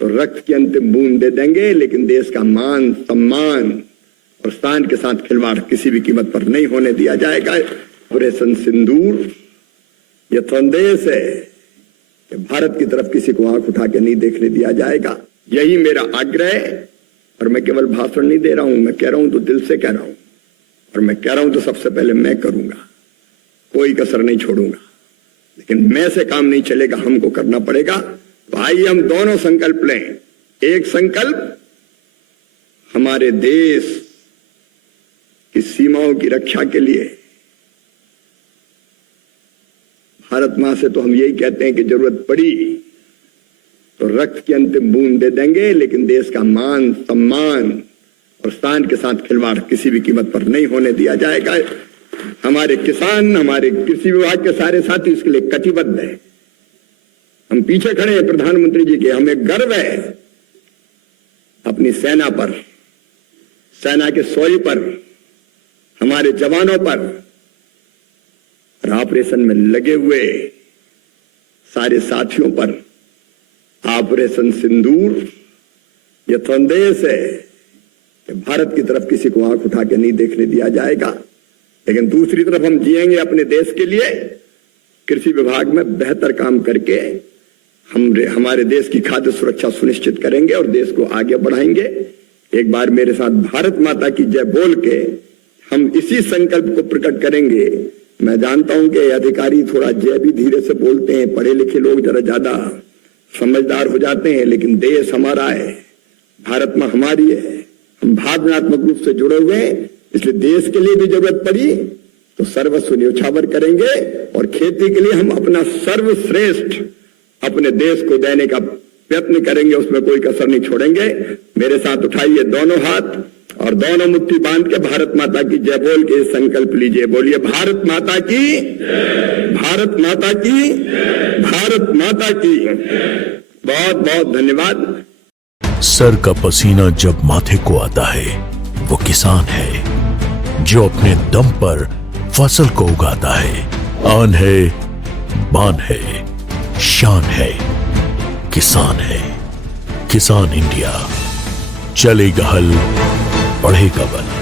तो रक्त की अंतिम बूंद दे देंगे, लेकिन देश का मान, सम्मान और शान के साथ खिलवाड़ किसी भी कीमत पर नहीं होने दिया जाएगा। ऑपरेशन सिंदूर यह संदेश है कि भारत की तरफ किसी को आंख उठा के नहीं देखने दिया जाएगा। यही मेरा आग्रह है। और मैं केवल भाषण नहीं दे रहा हूं, मैं कह रहा हूं तो दिल से कह रहा हूं, और मैं कह रहा हूं तो सबसे पहले मैं करूंगा, कोई कसर नहीं छोड़ूंगा। लेकिन मैं से काम नहीं चलेगा, हमको करना पड़ेगा। तो आइए हम दोनों संकल्प लें। एक संकल्प हमारे देश की सीमाओं की रक्षा के लिए। भारत मां से तो हम यही कहते हैं कि जरूरत पड़ी तो रक्त की अंतिम बूंद दे देंगे, लेकिन देश का मान, सम्मान और शान के साथ खिलवाड़ किसी भी कीमत पर नहीं होने दिया जाएगा। हमारे किसान, हमारे कृषि विभाग के सारे साथी इसके लिए कटिबद्ध हैं। हम पीछे खड़े हैं प्रधानमंत्री जी के। हमें गर्व है अपनी सेना पर, सेना के शौर्य पर, हमारे जवानों पर और ऑपरेशन में लगे हुए सारे साथियों पर। ऑपरेशन सिंदूर यह संदेश है कि भारत की तरफ किसी को आंख उठा के नहीं देखने दिया जाएगा। लेकिन दूसरी तरफ हम जिएंगे अपने देश के लिए। कृषि विभाग में बेहतर काम करके हम हमारे देश की खाद्य सुरक्षा सुनिश्चित करेंगे और देश को आगे बढ़ाएंगे। एक बार मेरे साथ भारत माता की जय बोल के हम इसी संकल्प को प्रकट करेंगे। मैं जानता हूं कि अधिकारी थोड़ा जय भी धीरे से बोलते हैं, पढ़े लिखे लोग जरा ज्यादा समझदार हो जाते हैं, लेकिन देश हमारा है, भारत मां हमारी है, हम भावनात्मक रूप से जुड़े हुए हैं। इसलिए देश के लिए भी जरूरत पड़ी तो सर्वस्व न्यौछावर करेंगे और खेती के लिए हम अपना सर्वश्रेष्ठ अपने देश को देने का प्रयत्न करेंगे, उसमें कोई कसर नहीं छोड़ेंगे। मेरे साथ उठाइए दोनों हाथ और दोनों मुट्ठी बांध के भारत माता की जय बोल के संकल्प लीजिए। बोलिए भारत माता की, भारत माता की, भारत माता की। बहुत बहुत धन्यवाद। सर का पसीना जब माथे को आता है वो किसान है जो अपने दम पर फसल को उगाता है। आन है, बान है, शान है, किसान है। किसान इंडिया, चलेगा हल, बढ़ेगा बल।